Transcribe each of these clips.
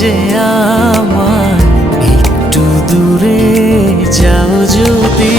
যে আমার একটু দূরে যাও যদি।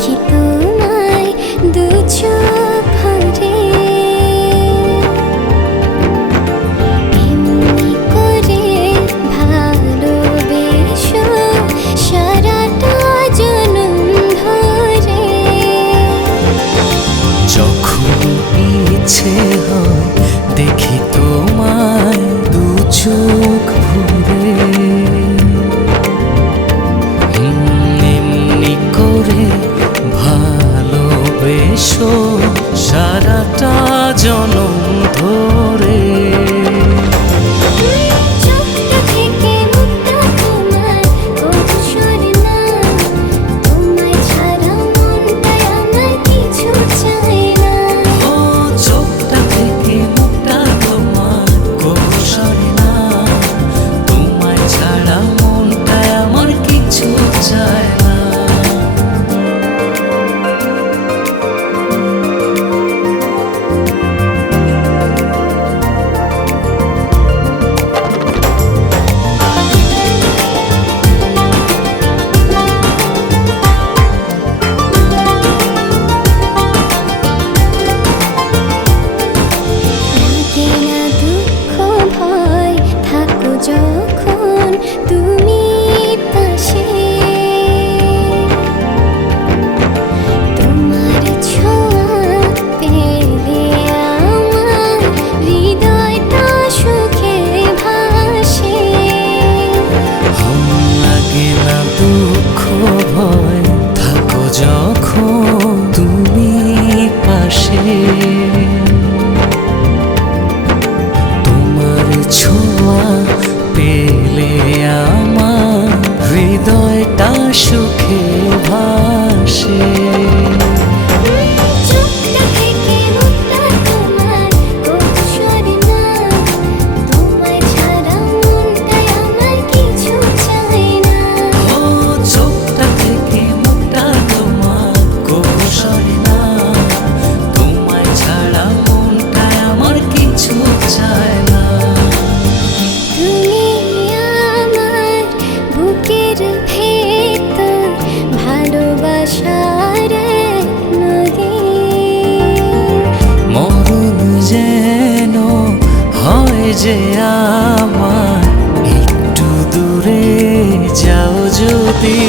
দেখি তোমায় দু চোখ ভরে, এমনি করে ভালোবেসো সারাটা জনম ধরে। যখন ইচ্ছে হয় দেখি তোমায় দু চোখ ভরে, এমনি করে ভালোবেসো সারাটা জনম ধরে। যখন তুমি পাশে, তোমার ছোঁয়া পেলে আমার হৃদয়টা সুখে ভাসে। লাগে না দুঃখ ভয় থাকো যখন তুমি পাশে, তোমার ছোঁয়া পেলে আমার হৃদয়টা সুখে ভাসে। মরণ যেন হয় যে আমার একটু দূরে যাও যদি।